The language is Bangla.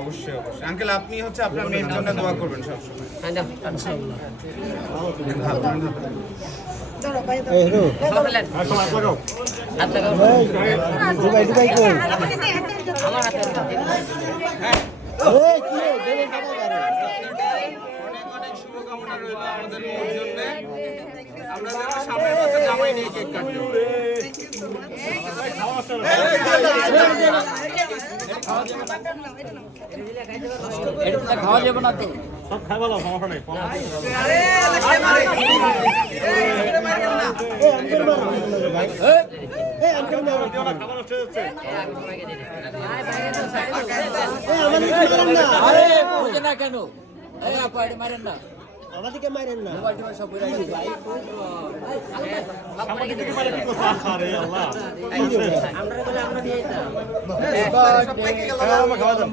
অবশ্যই অবশ্যই আঙ্কেল, আপনি হচ্ছে আপনার মেয়ের জন্য দোয়া করবেন সবসময়। অনেক অনেক শুভকামনা রইল আমাদের মেয়ের জন্য। আমরা যেন সামনের বছর জামাই নিয়ে কেক কাটতে পারি। খাওয়া যাবে না তো, সব খাই ভালো, সমস্যা নেই। খাবার আসতে যাচ্ছে। আরে বুঝে না কেন? এই আপা এটা মারেন না, আমাদেরকে মারেন না। মোবাইল টোবাইল সব বইরা গেছে ভাই। আমাদের দিকে মানে কি করছে? আরে আল্লাহ, আমরা বলে আমরা দিয়ে দিতাম। খাওয়া দাও।